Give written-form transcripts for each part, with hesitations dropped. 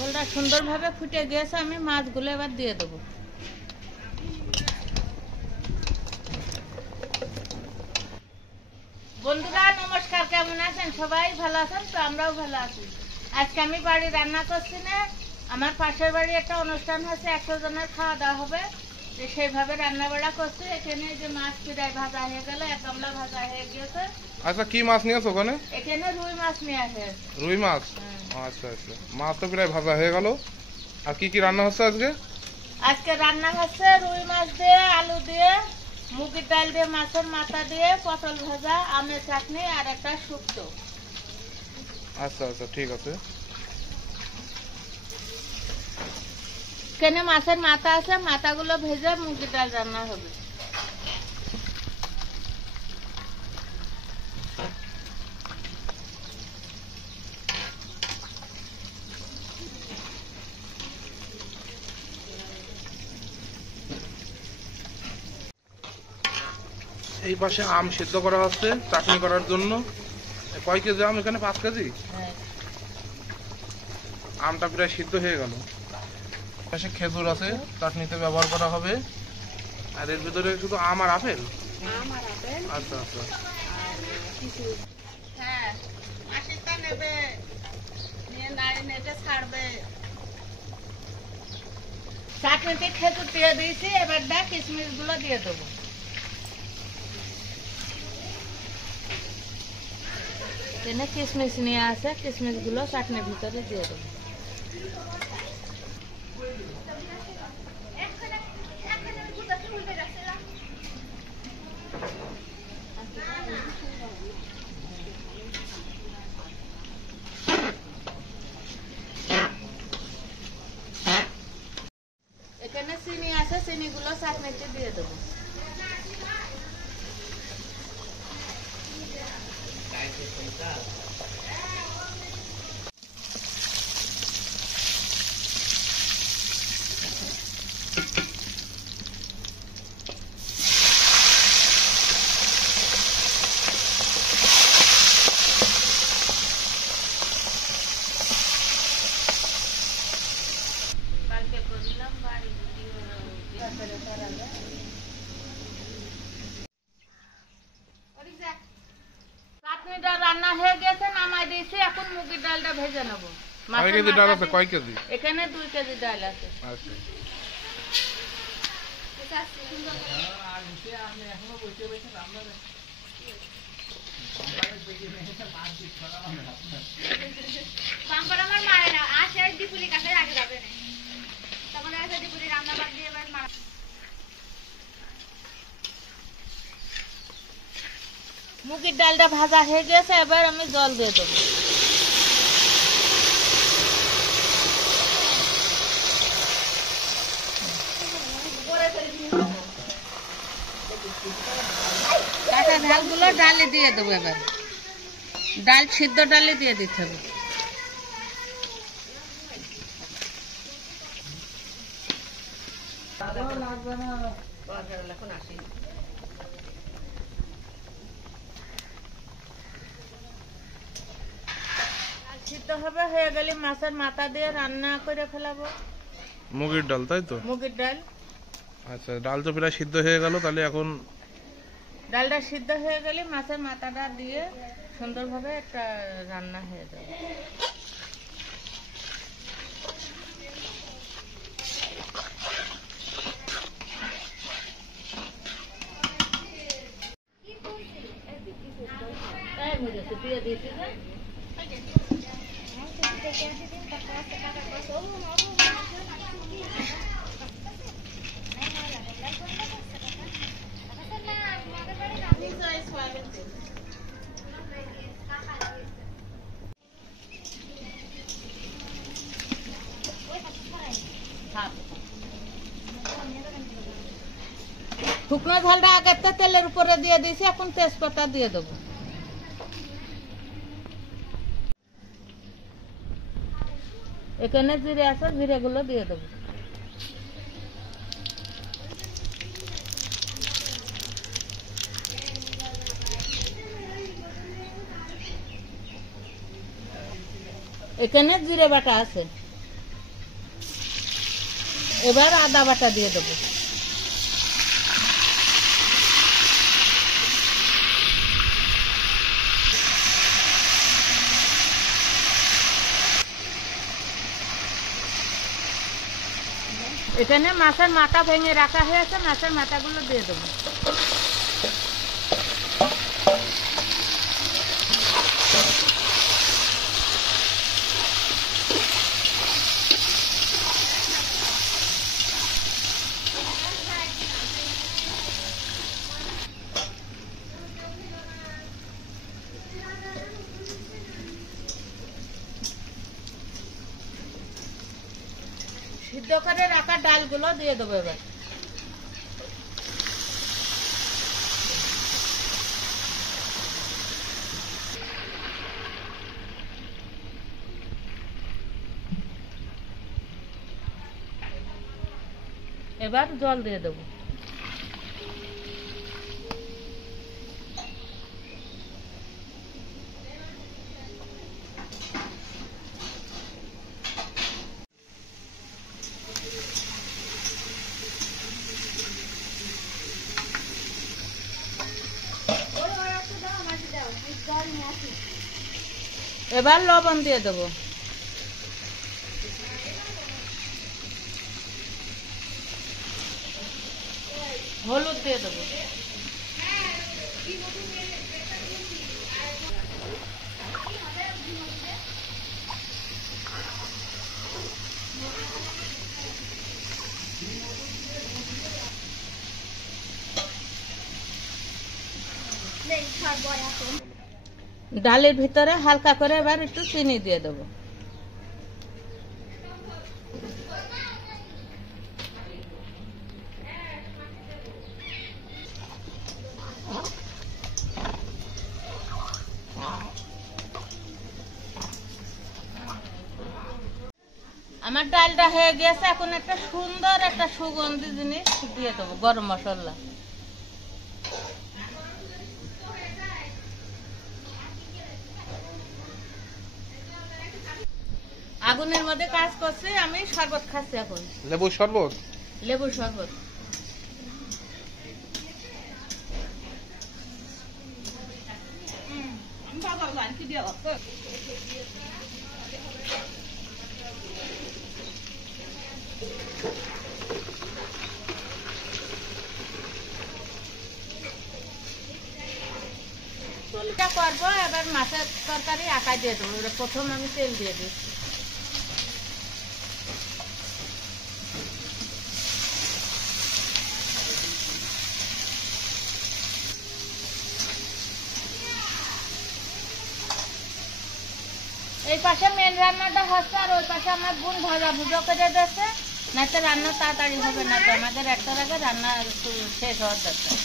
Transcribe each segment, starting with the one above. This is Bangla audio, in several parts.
ঝোলটা সুন্দরভাবে ফুটে গিয়েছে, আমি মাছগুলো এবার দিয়ে দেবো। বন্ধুরা নমস্কার, কেমন আছেন? সবাই ভালো আছেন তো? আমরাও ভালো আছি। আজকে আমি বাড়ি রান্না করছি না, আমার পাশের বাড়ি একটা অনুষ্ঠান হচ্ছে, 100 জনের খাওয়া দাওয়া হবে, সেইভাবে রান্না বাড়া করছি। এখানে যে মাছ প্রায় ভাজা হয়ে গেল, এক গামলা ভাজা হয়ে গিয়েছে। আচ্ছা, কি মাছ নিয়েছো ওখানে? এখানে রুই মাছ নিয়ে আসে। রুই মাছ? আচ্ছা আচ্ছা, মাছ তো প্রায় ভাজা হয়ে গেল। আর কি কি রান্না হচ্ছে আজকে? আজকে রান্না হচ্ছে রুই মাছ দিয়ে, আলু দিয়ে, মুগের ডাল দিয়ে, মাছের মাথা দিয়ে, পটল ভাজা, আমের চাটনি আর একটা শুক্তো। আচ্ছা আচ্ছা, ঠিক আছে। এখানে মাছের মাথা আছে, মাথাগুলো ভেজে মুগের ডাল রান্না হবে। এই পাশে আম সিদ্ধ করা হচ্ছে চাটনি করার জন্য। কয় কেজি আম এখানে? 5 কেজি। আমটা প্রায় সিদ্ধ হয়ে গেল। পাশে খেজুর আছে, চাটনিতে ব্যবহার করা হবে। আর এর ভিতরে শুধু আম আর আপেল? আচ্ছা আচ্ছা। হ্যাঁ, আশিটা নেবে, নিয়ে নাড়ি নেটে ছাড়বে। চাটনিতে খেজুর দিয়ে দিয়েছি, এবার দা কিশমিশ গুলো দিয়ে দেবো। এখানে কিশমিশ নিয়ে আসে, কিশমিশ গুলো চাটনির ভিতরে দিয়ে দেবো। এখানে চিনি আছে, চিনি গুলো চাটনিতে দিয়ে দেবো। চাটনিটা রান্না হয়ে গেছে, নামাই দিয়েছি। এখন মুগের ডালটা ভেজে নেবো। কয় কেজি ডাল আছে? কয় কেজি? এখানে 2 কেজি ডাল আছে। আচ্ছা। আমার মায়েরা আসে দীপুলি কাছে আগে যাবে না, তখন আসে দীপুলি রান্না বাদ দিয়ে এবার মা। মুগের ডালটা ভাজা হয়ে গেছে, এবার আমি জল দিয়ে দেবো। কাঁচা ঝালগুলো ডালে দিয়ে দেবো। এবার ডাল সিদ্ধ ডালে দিয়ে দিতে হবে। সিদ্ধ হবে, হয়ে গেলে মাছের মাথা দিয়ে রান্না করে ফেলাবো। মুগের ডাল, তাই তো? মুগের ডাল। আচ্ছা, ডাল তো প্রায় সিদ্ধ হয়ে গেল, তাহলে এখন ডালটা সিদ্ধ হয়ে গেলে মাছের মাথাটা দিয়ে সুন্দরভাবে একটা রান্না হয়ে যাবে। দিয়ে দিয়েছি না? শুকনো ঝালটা আগে তেলের উপরে দিয়ে দিয়েছি, এখন তেজপাতা দিয়ে দেবো। এখানে জিরে আছে, জিরে গুলো দিয়ে দেবো। এখানে জিরে বাটা আছে। এবার আদা বাটা দিয়ে দেবো। এখানে মাছের মাথা ভেঙে রাখা হয়েছে, মাছের মাথাগুলো দিয়ে দেবো। সিদ্ধ করে রাখা ডালগুলো দিয়ে দেবো এবার। এবার জল দিয়ে দেবো। এবার লবণ দিয়ে দেবো। হলুদ দিয়ে দেবো। ডালের ভিতরে হালকা করে এবার একটু চিনি দিয়ে দেবো। আমার ডালটা হয়ে গেছে, এখন একটা সুন্দর একটা সুগন্ধি জিনিস দিয়ে দেবো, গরম মশলা। আগুনের মধ্যে কাজ করছি, আমি শরবত খাচ্ছি এখন। লেবুর শরবত? লেবুর শরবত। চুলটা করবো, এবার মাছের তরকারি আঁকা দিয়ে দেবো। প্রথম আমি তেল দিয়ে দিচ্ছি। এই পাশে মেন রান্নাটা হচ্ছে, আর ওই পাশে আমার বোন ভাজা ভুজো করে দিয়েছে, না তো রান্না তাড়াতাড়ি হবে না, তো আমাদের একটার আগে রান্না শেষ হওয়ার দরকার।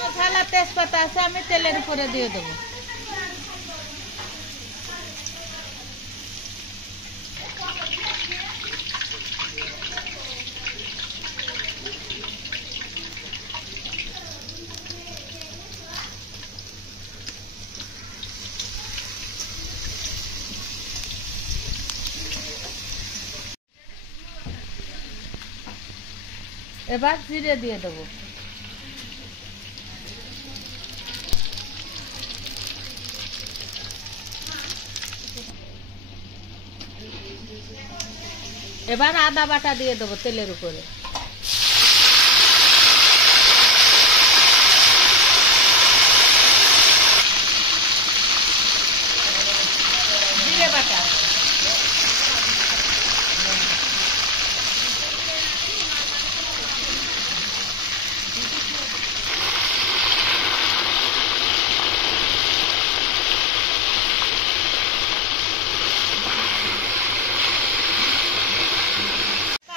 মশলা তেজপাতা আছে, আমি তেলের উপরে দিয়ে দেবো। এবার জিরে দিয়ে দেবো। এবার আদা বাটা দিয়ে দেবো তেলের উপরে। জিরে বাটা।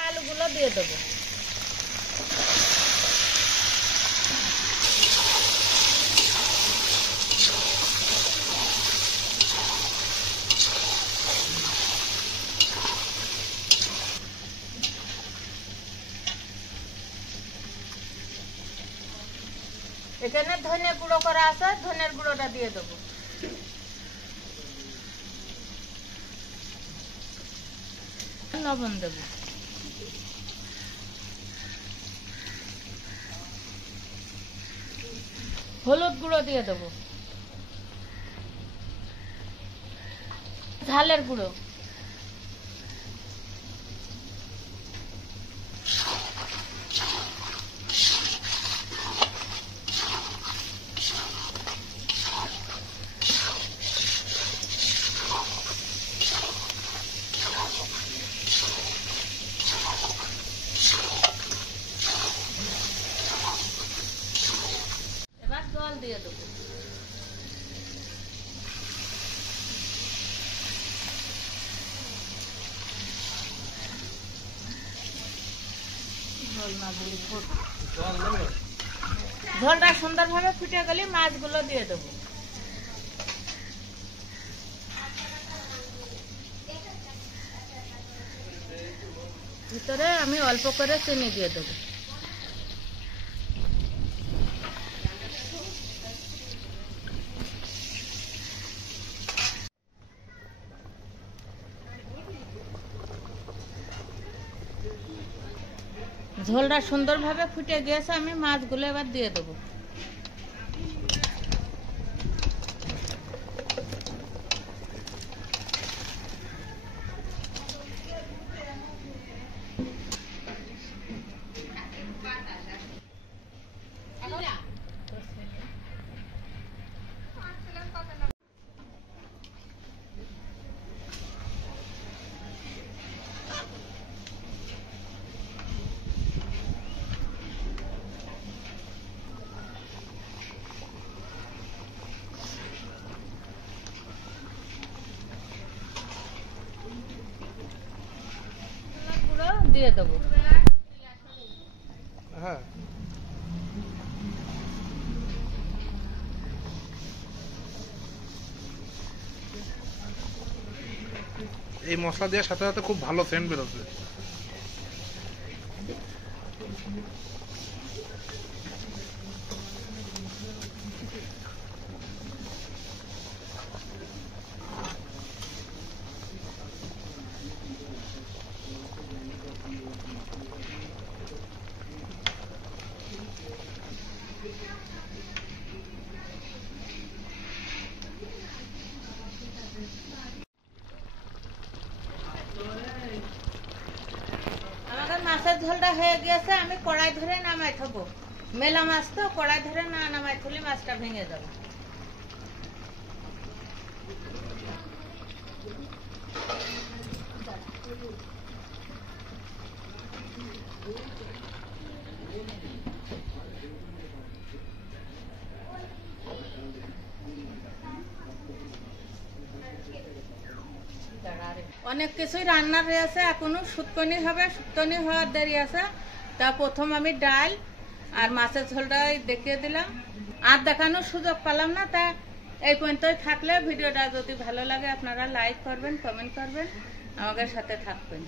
আলুগুলো দিয়ে দেবো। এখানে ধনে গুঁড়ো করা আছে, ধনের গুঁড়োটা দিয়ে দেবো। লবণ দেবো, হলুদ গুঁড়ো দিয়ে দেবো, ঝালের গুঁড়ো, এবার জল দিয়ে দেবো। ঝোলটা সুন্দরভাবে ফুটে গেলে মাছগুলো দিয়ে দেবো। ভিতরে আমি অল্প করে চিনি দিয়ে দেবো। ঝোলটা সুন্দরভাবে ফুটে গিয়েছে, আমি মাছগুলো এবার দিয়ে দেবো। দিয়ে দেবো। হ্যাঁ, এই মশলা দেওয়ার সাথে সাথে খুব ভালো সেন্ট বেরোচ্ছে। আমাদের মাছের ঝোলটা হয়ে গিয়েছে, আমি কড়াই ধরে নামাই থবো। মেলা মাছ তো কড়াই ধরে না নামাই থলে মাছটা ভেঙে যাবে। অনেক কিছুই রান্নার রয়েছে, এখনো শুটকনি হবে, শুটকনি হওয়ার দেরি আছে। তা প্রথম আমি ডাল আর মাছের ঝোলটা দেখিয়ে দিলাম, আর দেখানোর সুযোগ পেলাম না। তা এই পর্যন্তই থাকলে ভিডিওটা যদি ভালো লাগে আপনারা লাইক করবেন, কমেন্ট করবেন, আমাদের সাথে থাকবেন।